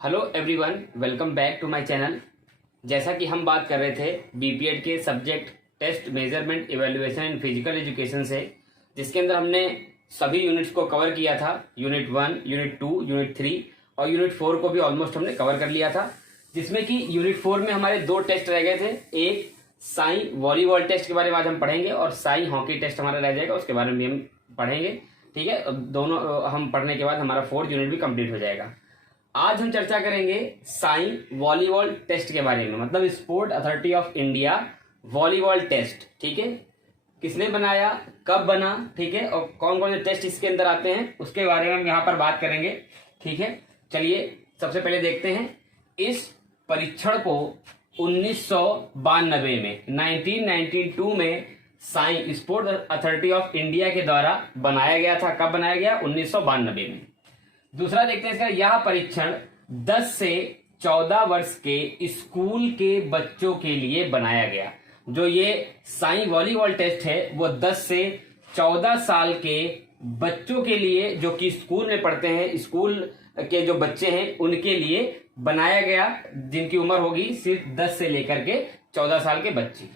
Hello everyone, welcome back to my channel. जैसा कि हम बात कर रहे थे बीपीएड के subject test measurement evaluation and physical education से, जिसके अंदर हमने सभी यूनिट्स को कवर किया था। यूनिट 1, यूनिट 2, यूनिट 3 और यूनिट 4 को भी ऑलमोस्ट हमने कवर कर लिया था। जिसमें कि यूनिट 4 में हमारे 2 टेस्ट रह गए थे। एक साई वॉलीबॉल टेस्ट के बारे में आज हम पढ़ेंगे और साई हॉकी टेस्ट हमारा रह जाएगा, उसके बारे में भी हम पढ़ेंगे। ठीक है, दोनों हम पढ़ने के बाद हमारा 4th यूनिट भी कंप्लीट हो जाएगा। आज हम चर्चा करेंगे साई वॉलीबॉल टेस्ट के बारे में, मतलब sport authority of India volleyball test. ठीक है, किसने बनाया, कब बना, ठीक है, और कौन कौन से टेस्ट इसके अंदर आते हैं उसके बारे में हम यहाँ पर बात करेंगे। ठीक है, चलिए सबसे पहले देखते हैं इस परीक्षण को 1992 में 1992 में Sai sport authority of India के द्वारा बनाया गया था। कब बनाया गया? 1992 में। दूसरा देखते हैं इसका, यह परीक्षण 10 से 14 वर्ष के स्कूल के बच्चों के लिए बनाया गया। जो ये साई वॉलीबॉल टेस्ट है वो 10 से 14 साल के बच्चों के लिए, जो कि स्कूल में पढ़ते हैं, स्कूल के जो बच्चे हैं उनके लिए बनाया गया, जिनकी उम्र होगी सिर्फ 10 से लेकर के 14 साल के बच्चे।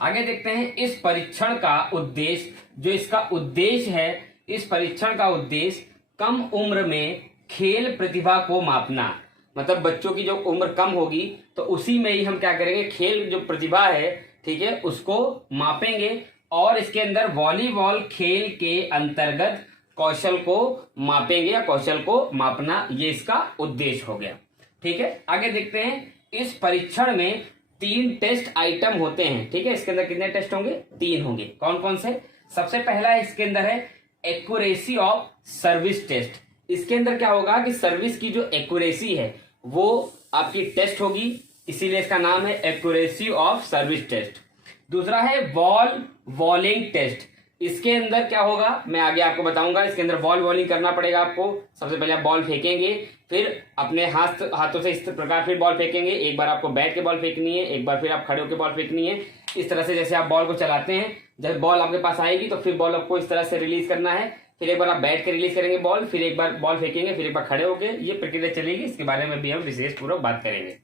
आगे देखते हैं इस परीक्षण का उद्देश्य, जो इसका उद्देश्य है, इस परीक्षण का उद्देश्य कम उम्र में खेल प्रतिभा को मापना। मतलब बच्चों की जो उम्र कम होगी तो उसी में ही हम क्या करेंगे, खेल जो प्रतिभा है, ठीक है, उसको मापेंगे और इसके अंदर वॉलीबॉल खेल के अंतर्गत कौशल को मापेंगे या कौशल को मापना, ये इसका उद्देश्य हो गया। ठीक है, आगे देखते हैं इस परीक्षण में 3 टेस्ट आइटम होते हैं। ठीक है, इसके अंदर कितने टेस्ट होंगे? 3 होंगे। कौन कौन से? सबसे पहला इसके अंदर है एक्यूरेसी ऑफ सर्विस टेस्ट। इसके अंदर क्या होगा कि सर्विस की जो एक्यूरेसी है वो आपकी टेस्ट होगी, इसीलिए इसका नाम है एक्यूरेसी ऑफ सर्विस टेस्ट। दूसरा है बॉल बॉलिंग टेस्ट। इसके अंदर क्या होगा मैं आगे आपको बताऊंगा। इसके अंदर बॉल बॉलिंग करना पड़ेगा आपको। सबसे पहले आप बॉल फेंकेंगे, फिर अपने हाथों से इस प्रकार फिर बॉल फेंकेंगे। एक बार आपको बैठ के बॉल फेंकनी है, एक बार फिर आप खड़े होकर बॉल फेंकनी है। इस तरह से जैसे आप बॉल को चलाते हैं, जब बॉल आपके पास आएगी तो फिर बॉल आपको इस तरह से रिलीज करना है। फिर एक बार आप बैठ के रिलीज करेंगे बॉल, फिर एक बार बॉल फेंकेंगे, फिर एक बार खड़े होकर, ये प्रक्रिया चलेगी। इसके बारे में भी हम विशेष पूर्वक बात करेंगे।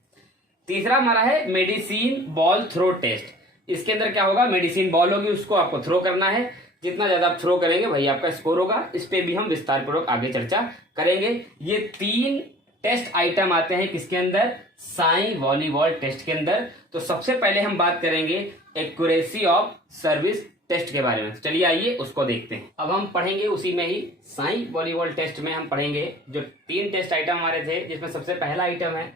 तीसरा हमारा है मेडिसिन बॉल थ्रो टेस्ट। इसके अंदर क्या होगा, मेडिसिन बॉल होगी, उसको आपको थ्रो करना है। जितना ज्यादा आप थ्रो करेंगे वही आपका स्कोर होगा। इस पे भी हम विस्तार पूर्वक आगे चर्चा करेंगे। ये 3 टेस्ट आइटम आते हैं किसके अंदर? साई वॉलीबॉल टेस्ट के अंदर। तो सबसे पहले हम बात करेंगे एक्यूरेसी ऑफ सर्विस टेस्ट के बारे में। चलिए आइए उसको देखते हैं। अब हम पढ़ेंगे उसी में ही, साई वॉलीबॉल टेस्ट में हम पढ़ेंगे जो 3 टेस्ट आइटम हमारे थे, जिसमें सबसे पहला आइटम है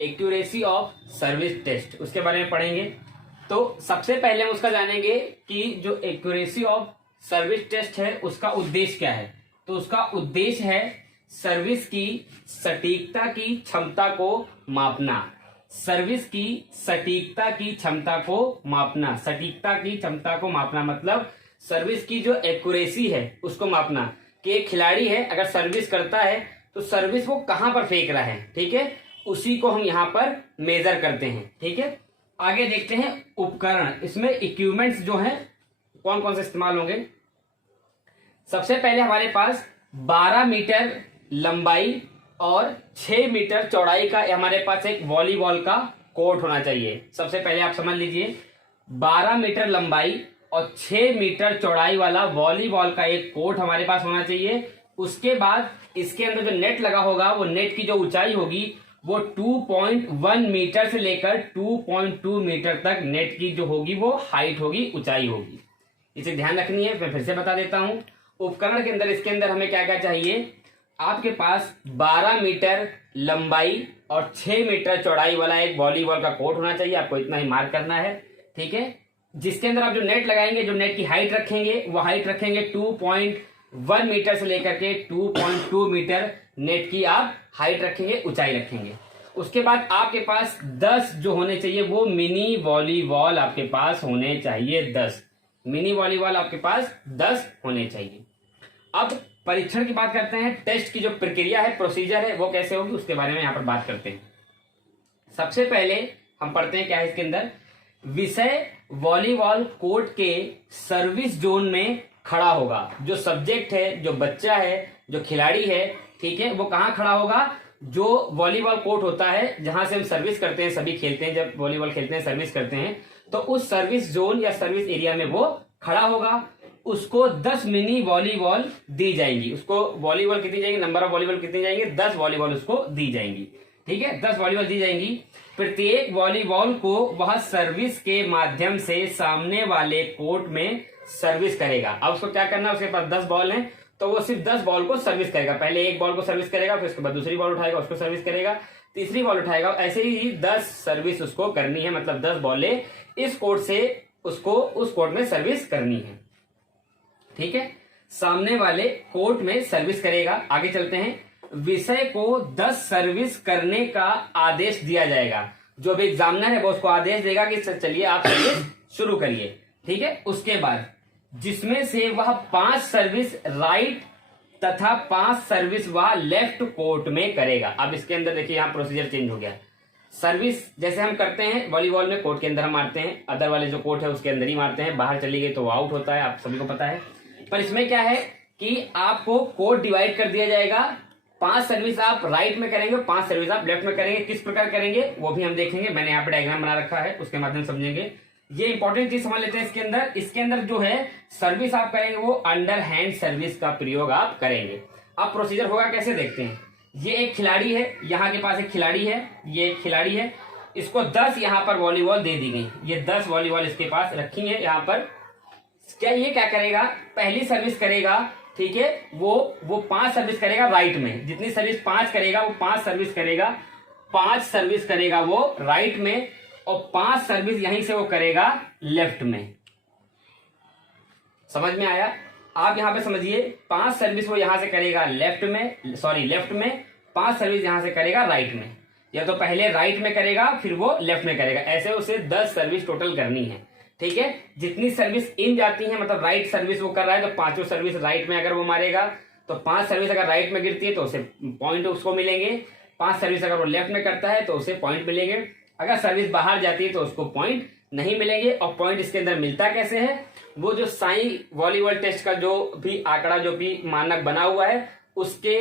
एक्यूरेसी ऑफ सर्विस टेस्ट। उसके बारे में पढ़ेंगे। तो सबसे पहले हम उसका जानेंगे कि जो एक्यूरेसी ऑफ सर्विस टेस्ट है उसका उद्देश्य क्या है। तो उसका उद्देश्य है सर्विस की सटीकता की क्षमता को मापना। सर्विस की सटीकता की क्षमता को मापना। सटीकता की क्षमता को मापना मतलब सर्विस की जो एक्यूरेसी है उसको मापना, कि एक खिलाड़ी है अगर सर्विस करता है तो सर्विस वो कहां पर फेंक रहा है, ठीक है, उसी को हम यहां पर मेजर करते हैं। ठीक है, आगे देखते हैं उपकरण। इसमें इक्विपमेंट्स जो हैं कौन कौन से इस्तेमाल होंगे। सबसे पहले हमारे पास 12 मीटर लंबाई और 6 मीटर चौड़ाई का हमारे पास एक वॉलीबॉल का कोर्ट होना चाहिए। सबसे पहले आप समझ लीजिए, 12 मीटर लंबाई और 6 मीटर चौड़ाई वाला वॉलीबॉल का एक कोर्ट हमारे पास होना चाहिए। उसके बाद इसके अंदर जो नेट लगा होगा, वो नेट की जो ऊंचाई होगी वो 2.1 मीटर से लेकर 2.2 मीटर तक नेट की जो होगी वो हाइट होगी, ऊंचाई होगी। इसे ध्यान रखनी है। मैं फिर से बता देता हूं। उपकरण के अंदर इसके अंदर हमें क्या क्या चाहिए, आपके पास 12 मीटर लंबाई और 6 मीटर चौड़ाई वाला एक वॉलीबॉल का कोर्ट होना चाहिए। आपको इतना ही मार्क करना है। ठीक है, जिसके अंदर आप जो नेट लगाएंगे, जो नेट की हाइट रखेंगे, वो हाइट रखेंगे 2.1 मीटर से लेकर के 2.2 मीटर नेट की आप हाइट रखेंगे, ऊंचाई रखेंगे। उसके बाद आपके पास 10 जो होने चाहिए वो मिनी वॉलीबॉल आपके पास होने चाहिए। 10 मिनी वॉलीबॉल आपके पास 10 होने चाहिए। अब परीक्षण की बात करते हैं। टेस्ट की जो प्रक्रिया है, प्रोसीजर है, वो कैसे होगी उसके बारे में यहाँ पर बात करते हैं। सबसे पहले हम पढ़ते हैं क्या है इसके अंदर, विषय वॉलीबॉल कोर्ट के सर्विस जोन में खड़ा होगा। जो सब्जेक्ट है, जो बच्चा है, जो खिलाड़ी है, ठीक है, वो कहाँ खड़ा होगा? जो वॉलीबॉल कोर्ट होता है जहां से हम सर्विस करते हैं, सभी खेलते हैं, जब वॉलीबॉल खेलते हैं सर्विस करते हैं, तो उस सर्विस जोन या सर्विस एरिया में वो खड़ा होगा। उसको 10 मिनी वॉलीबॉल दी जाएंगी। उसको वॉलीबॉल कितनी जाएंगी, नंबर ऑफ वॉलीबॉल कितनी जाएंगे, 10 वॉलीबॉल उसको दी जाएंगी। ठीक है, 10 वॉलीबॉल दी जाएंगी। प्रत्येक वॉलीबॉल को वह सर्विस के माध्यम से सामने वाले कोर्ट में सर्विस करेगा। अब उसको क्या करना है, उसके पास 10 बॉल हैं, तो वो सिर्फ 10 बॉल को सर्विस करेगा। पहले एक बॉल को सर्विस करेगा, फिर उसके बाद दूसरी बॉल उठाएगा, उसको सर्विस करेगा, तीसरी बॉल उठाएगा। ऐसे ही 10 सर्विस उसको करनी है, मतलब 10 बॉलें इस कोर्ट से उसको उस कोर्ट में सर्विस करनी है। ठीक है, सामने वाले कोर्ट में सर्विस करेगा। आगे चलते हैं। विषय को 10 सर्विस करने का आदेश दिया जाएगा। जो भी एग्जामिनर है वो उसको आदेश देगा कि चलिए आप सर्विस शुरू करिए। ठीक है, उसके बाद जिसमें से वह 5 सर्विस राइट तथा 5 सर्विस वह लेफ्ट कोर्ट में करेगा। अब इसके अंदर देखिए यहाँ प्रोसीजर चेंज हो गया। सर्विस जैसे हम करते हैं वॉलीबॉल में, कोर्ट के अंदर हम मारते हैं, अदर वाले जो कोर्ट है उसके अंदर ही मारते हैं, बाहर चली गई तो आउट होता है, आप सभी को पता है। पर इसमें क्या है कि आपको कोर्ट डिवाइड कर दिया जाएगा। 5 सर्विस आप राइट में करेंगे, 5 सर्विस आप लेफ्ट में करेंगे। किस प्रकार करेंगे वो भी हम देखेंगे, मैंने यहाँ पे डायग्राम बना रखा है, उसके माध्यम समझेंगे। ये इंपॉर्टेंट चीज समझ लेते हैं। इसके अंदर जो है सर्विस आप करेंगे वो अंडर हैंड सर्विस का प्रयोग आप करेंगे। अब प्रोसीजर होगा कैसे देखते हैं। ये एक खिलाड़ी है, यहाँ के पास एक खिलाड़ी है, ये एक खिलाड़ी है, इसको 10 यहाँ पर वॉलीबॉल दे दी गई। ये 10 वॉलीबॉल इसके पास रखी है यहाँ पर। क्या ये क्या करेगा, पहली सर्विस करेगा, ठीक है, वो 5 सर्विस करेगा राइट में। जितनी सर्विस 5 करेगा वो 5 सर्विस करेगा, 5 सर्विस करेगा वो राइट में, और 5 सर्विस यहीं से वो करेगा लेफ्ट में। समझ में आया। आप यहां पे समझिए, 5 सर्विस वो यहां से करेगा लेफ्ट में, 5 सर्विस यहां से करेगा राइट में। या तो पहले राइट में करेगा फिर वो लेफ्ट में करेगा, ऐसे उसे 10 सर्विस टोटल करनी है। ठीक है, जितनी सर्विस इन जाती है, मतलब राइट सर्विस वो कर रहा है तो 5 सर्विस राइट में अगर वो मारेगा तो 5 सर्विस अगर राइट में गिरती है तो उसे पॉइंट उसको मिलेंगे। 5 सर्विस अगर वो लेफ्ट में करता है तो उसे पॉइंट मिलेंगे। अगर सर्विस बाहर जाती है तो उसको पॉइंट नहीं मिलेंगे। और पॉइंट इसके अंदर मिलता कैसे है, वो जो साई वॉलीबॉल टेस्ट का जो भी आंकड़ा, जो भी मानक बना हुआ है, उसके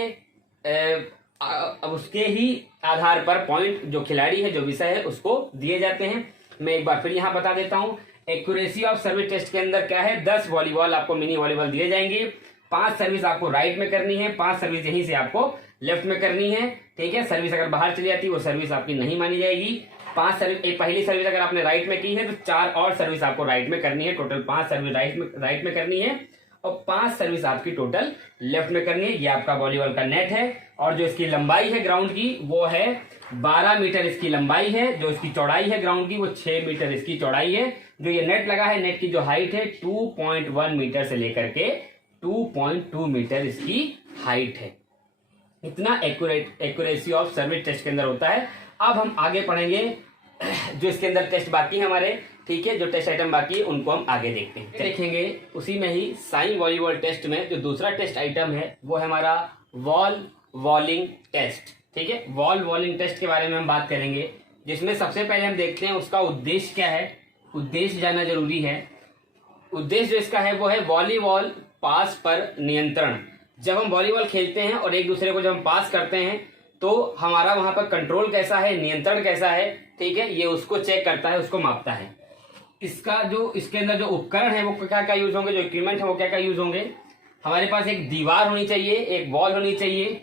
ही आधार पर पॉइंट जो खिलाड़ी है, जो विषय है, उसको दिए जाते हैं। मैं एक बार फिर यहाँ बता देता हूँ। एक्यूरेसी ऑफ सर्विस टेस्ट के अंदर क्या है, 10 वॉलीबॉल आपको मिनी वॉलीबॉल दिए जाएंगे। 5 सर्विस आपको राइट में करनी है, 5 सर्विस यहीं से आपको लेफ्ट में करनी है। ठीक है, सर्विस अगर बाहर चली जाती है वो सर्विस आपकी नहीं मानी जाएगी। 5 सर्विस, पहली सर्विस अगर आपने राइट में की है तो 4 और सर्विस आपको राइट में करनी है। टोटल 5 सर्विस राइट में करनी है और 5 सर्विस आपकी टोटल लेफ्ट में करनी है। ये आपका वॉलीबॉल का नेट है और जो इसकी लंबाई है ग्राउंड की वो है 12 मीटर इसकी लंबाई है। जो इसकी चौड़ाई है ग्राउंड की वो 6 मीटर इसकी चौड़ाई है। जो ये नेट लगा है, नेट की जो हाइट है 2.1 मीटर से लेकर के 2.2 मीटर इसकी हाइट है। इतना एक्यूरेसी ऑफ सर्विस टेस्ट के अंदर होता है। अब हम आगे पढ़ेंगे जो इसके अंदर टेस्ट बाकी है हमारे, ठीक है, जो टेस्ट आइटम बाकी है उनको हम आगे देखते हैं। देखेंगे उसी में ही साई वॉलीबॉल टेस्ट में जो दूसरा टेस्ट आइटम है वो है हमारा वॉल वॉलिंग टेस्ट। ठीक है, वॉल वॉलिंग टेस्ट के बारे में हम बात करेंगे, जिसमें सबसे पहले हम देखते हैं उसका उद्देश्य क्या है। उद्देश्य जानना जरूरी है। उद्देश्य जो इसका है वो है वॉलीबॉल पास पर नियंत्रण। जब हम वॉलीबॉल खेलते हैं और एक दूसरे को जब हम पास करते हैं तो हमारा वहां पर कंट्रोल कैसा है, नियंत्रण कैसा है, ठीक है, ये उसको चेक करता है, उसको मापता है। इसका जो इसके अंदर जो उपकरण है वो क्या क्या यूज होंगे, जो इक्विपमेंट है वो क्या क्या यूज होंगे। हमारे पास एक दीवार होनी चाहिए, एक बॉल होनी चाहिए,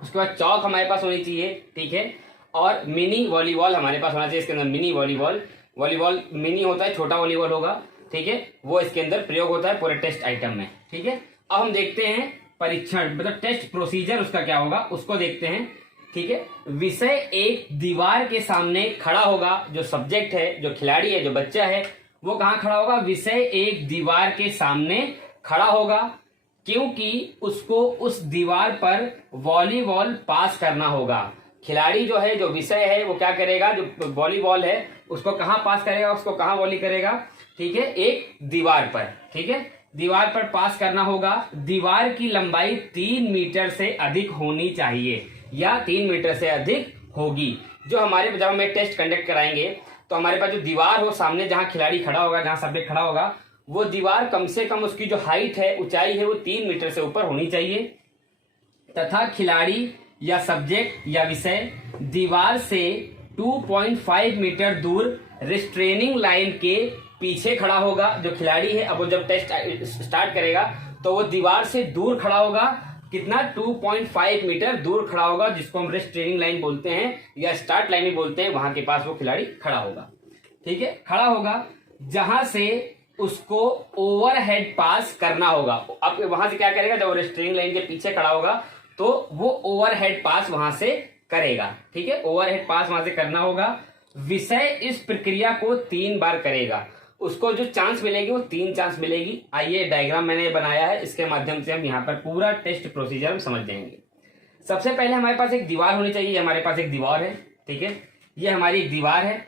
उसके बाद चौक हमारे पास होनी चाहिए, ठीक है, और मिनी वॉलीबॉल हमारे पास होना चाहिए। इसके अंदर मिनी वॉलीबॉल मिनी होता है, छोटा वॉलीबॉल होगा, ठीक है, वो इसके अंदर प्रयोग होता है पूरे टेस्ट आइटम में। ठीक है, अब हम देखते हैं परीक्षण, मतलब टेस्ट प्रोसीजर उसका क्या होगा उसको देखते हैं। ठीक है, विषय एक दीवार के सामने खड़ा होगा। जो सब्जेक्ट है, जो खिलाड़ी है, जो बच्चा है, वो कहाँ खड़ा होगा, विषय एक दीवार के सामने खड़ा होगा, क्योंकि उसको उस दीवार पर वॉलीबॉल पास करना होगा। खिलाड़ी जो है, जो विषय है, वो क्या करेगा, जो वॉलीबॉल है उसको कहाँ पास करेगा, उसको कहाँ वॉली करेगा, ठीक है, एक दीवार पर। ठीक है, दीवार पर पास करना होगा। दीवार की लंबाई 3 मीटर से अधिक होनी चाहिए या 3 मीटर से अधिक होगी। जो हमारे जब हम टेस्ट कंडक्ट कराएंगे तो हमारे पास जो दीवार हो सामने, जहां खिलाड़ी खड़ा होगा, जहां सब्जेक्ट खड़ा होगा, वो दीवार कम से कम उसकी जो हाइट है, ऊंचाई है, वो 3 मीटर से ऊपर होनी चाहिए तथा खिलाड़ी या सब्जेक्ट या विषय दीवार से 2.5 मीटर दूर रिस्ट्रेनिंग लाइन के पीछे खड़ा होगा। जो खिलाड़ी है अब वो जब टेस्ट स्टार्ट करेगा तो वो दीवार से दूर खड़ा होगा, कितना 2.5 मीटर दूर खड़ा होगा, जिसको हम रिस्ट्रेनिंग लाइन बोलते हैं या स्टार्ट लाइन भी बोलते हैं। वहां के पास वो खिलाड़ी खड़ा होगा, ठीक है, खड़ा होगा, जहां से उसको ओवरहेड पास करना होगा। अब वहां से क्या करेगा, जब वो रिस्ट्रेनिंग लाइन के पीछे खड़ा होगा तो वो ओवरहेड पास वहां से करेगा, ठीक है, ओवरहेड पास वहां से करना होगा। विषय इस प्रक्रिया को 3 बार करेगा, उसको जो चांस मिलेगी वो 3 चांस मिलेगी। आइए डायग्राम मैंने बनाया है, इसके माध्यम से हम यहाँ पर पूरा टेस्ट प्रोसीजर हम समझ जाएंगे। सबसे पहले हमारे पास एक दीवार होनी चाहिए। हमारे पास एक दीवार है, ठीक है, ये हमारी एक दीवार है।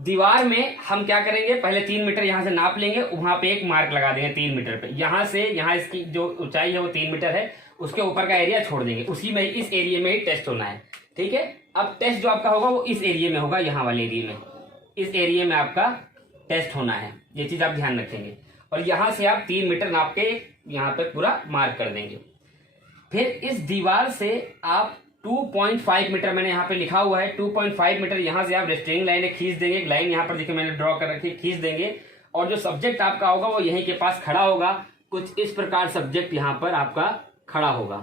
दीवार में हम क्या करेंगे, पहले 3 मीटर यहां से नाप लेंगे, वहां पे एक मार्क लगा देंगे 3 मीटर पे। यहां से यहां इसकी जो ऊंचाई है वो 3 मीटर है, उसके ऊपर का एरिया छोड़ देंगे, उसी में इस एरिया में ही टेस्ट होना है, ठीक है। अब टेस्ट जो आपका होगा वो इस एरिया में होगा, यहाँ वाले एरिया में, इस एरिया में आपका टेस्ट होना है, ये चीज आप ध्यान रखेंगे। और यहां से आप 3 मीटर नाप के यहाँ पे पूरा मार्क कर देंगे। फिर इस दीवार से आप 2.5 मीटर, मैंने यहाँ पे लिखा हुआ है 2.5 मीटर, यहां से आप रेस्ट्रेनिंग लाइन खींच देंगे। एक लाइन यहाँ पर देखिए मैंने ड्रॉ कर रखी, खींच देंगे। और जो सब्जेक्ट आपका होगा वो यहीं के पास खड़ा होगा, कुछ इस प्रकार सब्जेक्ट यहाँ पर आपका खड़ा होगा,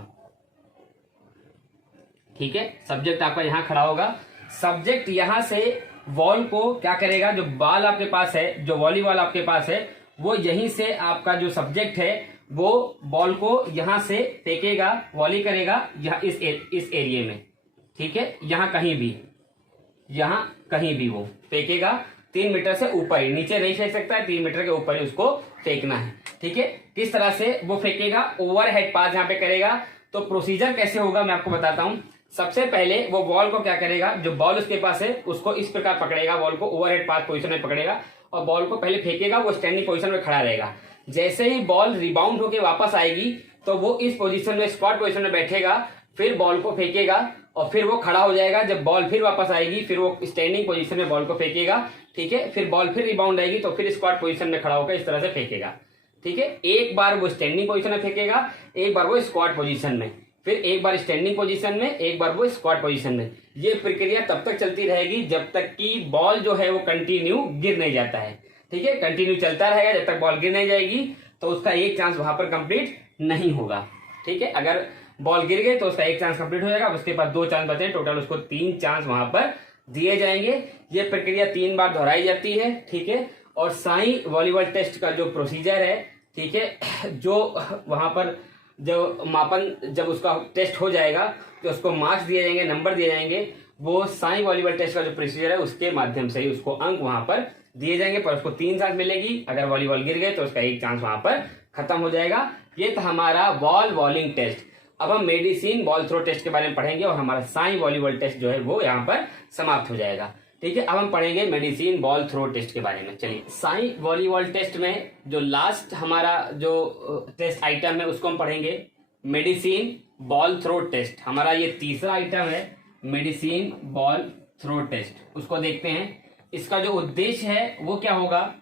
ठीक है, सब्जेक्ट आपका यहाँ खड़ा होगा। सब्जेक्ट यहां से बॉल को क्या करेगा, जो बॉल आपके पास है, जो वॉलीबॉल आपके पास है, वो यहीं से आपका जो सब्जेक्ट है वो बॉल को यहां से फेंकेगा, वॉली करेगा यहाँ इस एरिया में, ठीक है, यहां कहीं भी वो फेंकेगा। 3 मीटर से ऊपर ही, नीचे नहीं फेंक सकता है, 3 मीटर के ऊपर ही उसको फेंकना है, ठीक है। किस तरह से वो फेंकेगा, ओवरहेड पास यहाँ पे करेगा। तो प्रोसीजर कैसे होगा मैं आपको बताता हूं। सबसे पहले वो बॉल को क्या करेगा, जो बॉल उसके पास है उसको इस प्रकार पकड़ेगा, बॉल को ओवरहेड पास पोजीशन में पकड़ेगा और बॉल को पहले फेंकेगा, वो स्टैंडिंग पोजीशन में खड़ा रहेगा। जैसे ही बॉल रिबाउंड होके वापस आएगी तो वो इस पोजीशन में, स्क्वाट पोजीशन में बैठेगा, फिर बॉल को फेंकेगा और फिर वो खड़ा हो जाएगा। जब बॉल फिर वापस आएगी फिर वो स्टैंडिंग पोजीशन में बॉल को फेंकेगा, ठीक है, फिर बॉल फिर रिबाउंड आएगी तो फिर स्क्वाट पोजीशन में खड़ा होकर इस तरह से फेंकेगा, ठीक है। एक बार वो स्टैंडिंग पोजीशन में फेंकेगा, एक बार वो स्क्वाट पोजीशन में, फिर एक बार स्टैंडिंग पोजीशन में, एक बार वो स्क्वाट पोजीशन में। ये प्रक्रिया तब तक चलती रहेगी जब तक कि बॉल जो है वो कंटिन्यू गिर नहीं जाता है, ठीक है, कंटिन्यू चलता रहेगा जब तक बॉल गिर नहीं जाएगी, तो उसका एक चांस वहां पर कंप्लीट नहीं होगा, ठीक है। अगर बॉल गिर गई तो उसका एक चांस कंप्लीट हो जाएगा, उसके बाद 2 चांस बचे, टोटल उसको 3 चांस वहां पर दिए जाएंगे। ये प्रक्रिया 3 बार दोहराई जाती है, ठीक है। और साई वॉलीबॉल टेस्ट का जो प्रोसीजर है, ठीक है, जो वहां पर जो मापन, जब उसका टेस्ट हो जाएगा तो उसको मार्क्स दिए जाएंगे, नंबर दिए जाएंगे, वो साई वॉलीबॉल टेस्ट का जो प्रोसीजर है उसके माध्यम से ही उसको अंक वहां पर दिए जाएंगे। पर उसको 3 चांस मिलेगी, अगर वॉलीबॉल गिर गए तो उसका 1 चांस वहां पर खत्म हो जाएगा। ये था हमारा बॉल बॉलिंग टेस्ट। अब हम मेडिसिन बॉल थ्रो टेस्ट के बारे में पढ़ेंगे और हमारा साई वॉलीबॉल टेस्ट जो है वो यहाँ पर समाप्त हो जाएगा, ठीक है। अब हम पढ़ेंगे मेडिसिन बॉल थ्रो टेस्ट के बारे में। चलिए, साई वॉलीबॉल टेस्ट में जो लास्ट हमारा जो टेस्ट आइटम है उसको हम पढ़ेंगे, मेडिसिन बॉल थ्रो टेस्ट। हमारा ये तीसरा आइटम है, मेडिसिन बॉल थ्रो टेस्ट। उसको देखते हैं। इसका जो उद्देश्य है वो क्या होगा,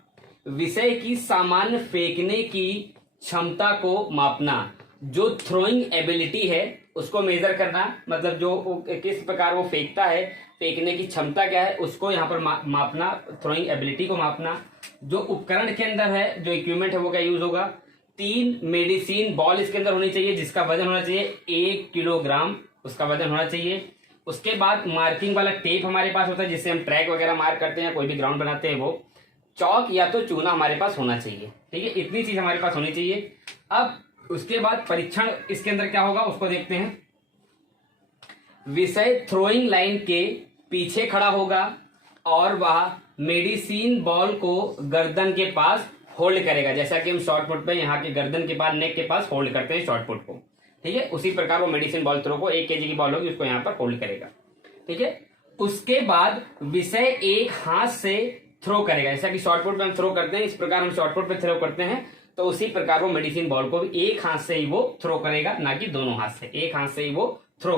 विषय की सामान्य फेंकने की क्षमता को मापना, जो थ्रोइंग एबिलिटी है उसको मेजर करना, मतलब जो किस प्रकार वो फेंकता है, फेंकने की क्षमता क्या है उसको यहाँ पर मापना, थ्रोइंग एबिलिटी को मापना। जो उपकरण के अंदर है, जो इक्विपमेंट है वो क्या यूज होगा, 3 मेडिसिन बॉल इसके अंदर होनी चाहिए, जिसका वजन होना चाहिए 1 किलोग्राम, उसका वजन होना चाहिए। उसके बाद मार्किंग वाला टेप हमारे पास होता है, जिससे हम ट्रैक वगैरह मार्क करते हैं, कोई भी ग्राउंड बनाते हैं। वो चौक या तो चूना हमारे पास होना चाहिए, ठीक है, इतनी चीज हमारे पास होनी चाहिए। अब उसके बाद परीक्षण इसके अंदर क्या होगा उसको देखते हैं। विषय थ्रोइंग लाइन के पीछे खड़ा होगा और वह मेडिसिन बॉल को गर्दन के पास होल्ड करेगा, जैसा कि हम शॉर्ट पुट पे यहाँ के गर्दन के पास, नेक के पास होल्ड करते हैं शॉर्ट पुट को, ठीक है। उसी प्रकार वो मेडिसिन बॉल थ्रो को 1 kg की बॉल होगी उसको यहाँ पर होल्ड करेगा, ठीक है। उसके बाद विषय एक हाथ से थ्रो करेगा, जैसा कि शॉर्ट पुट में हम थ्रो करते हैं, इस प्रकार हम शॉर्ट पुट पे थ्रो करते हैं, तो उसी प्रकार वो मेडिसिन बॉल को भी एक हाथ से ही वो थ्रो करेगा, ना कि दोनों हाथ से, एक हाथ से ही वो थ्रो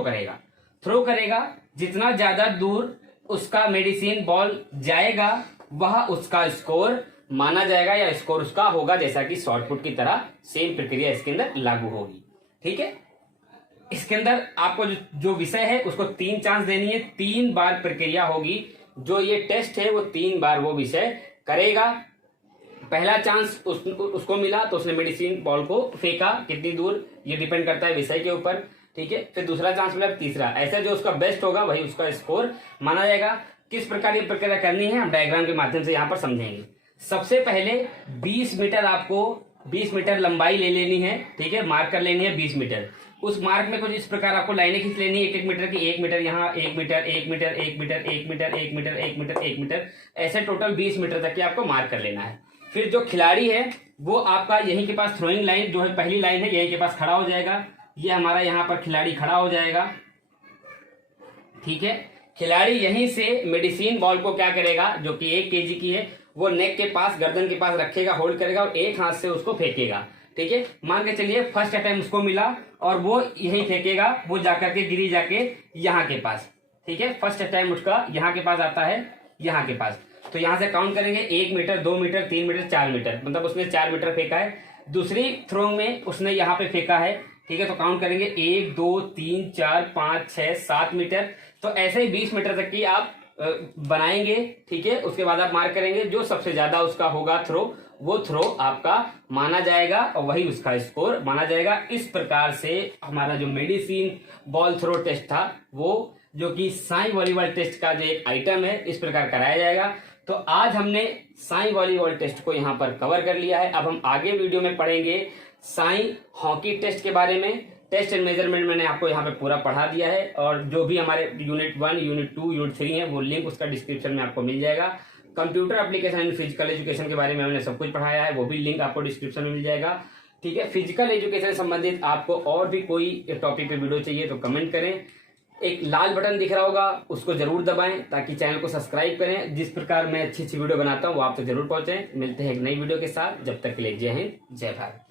करेगा। जितना ज्यादा दूर उसका मेडिसिन बॉल जाएगा वह उसका स्कोर माना जाएगा, या स्कोर उसका होगा, जैसा कि शॉर्ट पुट की तरह सेम प्रक्रिया इसके अंदर लागू होगी, ठीक है। इसके अंदर आपको जो विषय है उसको 3 चांस देनी है, 3 बार प्रक्रिया होगी। जो ये टेस्ट है वो 3 बार वो विषय करेगा। पहला चांस उसको मिला तो उसने मेडिसिन बॉल को फेंका, कितनी दूर ये डिपेंड करता है विषय के ऊपर, ठीक है। फिर दूसरा चांस मिला, तीसरा, ऐसा जो उसका बेस्ट होगा वही उसका स्कोर माना जाएगा। किस प्रकार ये प्रक्रिया करनी है हम डायग्राम के माध्यम से यहाँ पर समझेंगे। सबसे पहले 20 मीटर आपको 20 मीटर लंबाई ले लेनी है, ठीक है, मार्क कर लेनी है 20 मीटर। उस मार्क में कुछ इस प्रकार आपको लाइनें खींच लेनी है 1-1 मीटर की, 1 मीटर यहाँ, 1 metre, 1 metre, 1 metre, 1 metre, 1 metre, 1 metre, 1 metre, ऐसे टोटल 20 मीटर तक की आपको मार्क कर लेना है। फिर जो खिलाड़ी है वो आपका यहीं के पास थ्रोइंग लाइन जो है पहली लाइन है यहीं के पास खड़ा हो जाएगा। ये हमारा यहाँ पर खिलाड़ी खड़ा हो जाएगा, ठीक है। खिलाड़ी यहीं से मेडिसिन बॉल को क्या करेगा, जो कि 1 केजी की है, वो नेक के पास, गर्दन के पास रखेगा, होल्ड करेगा और एक हाथ से उसको फेंकेगा, ठीक है। मान के चलिए फर्स्ट अटेम्प्ट उसको मिला और वो यही फेंकेगा, वो जाकर के गिरी जाके यहाँ के पास, ठीक है। फर्स्ट अटेम्प्ट उसका यहाँ के पास आता है, यहाँ के पास, तो यहाँ से काउंट करेंगे 1 मीटर, 2 मीटर, 3 मीटर, 4 मीटर, मतलब उसने 4 मीटर फेंका है। दूसरी थ्रो में उसने यहाँ पे फेंका है, ठीक है, तो काउंट करेंगे 1, 2, 3, 4, 5, 6, 7 मीटर। तो ऐसे ही 20 मीटर तक की आप बनाएंगे, ठीक है। उसके बाद आप मार्क करेंगे, जो सबसे ज्यादा उसका होगा थ्रो, वो थ्रो आपका माना जाएगा और वही उसका स्कोर माना जाएगा। इस प्रकार से हमारा जो मेडिसिन बॉल थ्रो टेस्ट था वो, जो कि साई वॉलीबॉल टेस्ट का जो एक आइटम है, इस प्रकार कराया जाएगा। तो आज हमने साई वॉलीबॉल टेस्ट को यहाँ पर कवर कर लिया है। अब हम आगे वीडियो में पढ़ेंगे साई हॉकी टेस्ट के बारे में। टेस्ट एंड मेजरमेंट मैंने आपको यहाँ पे पूरा पढ़ा दिया है और जो भी हमारे यूनिट 1, यूनिट 2, यूनिट 3 है वो लिंक उसका डिस्क्रिप्शन में आपको मिल जाएगा। Computer application and physical education के बारे में हमने सब कुछ पढ़ाया है, वो भी लिंक आपको डिस्क्रिप्शन में मिल जाएगा, ठीक है। फिजिकल एजुकेशन संबंधित आपको और भी कोई टॉपिक पे वीडियो चाहिए तो कमेंट करें। एक लाल बटन दिख रहा होगा, उसको जरूर दबाएं ताकि चैनल को सब्सक्राइब करें। जिस प्रकार मैं अच्छी वीडियो बनाता हूँ वो आप तक जरूर पहुंचे। मिलते हैं एक नई वीडियो के साथ, जब तक के लिए जय हिंद, जय भारत।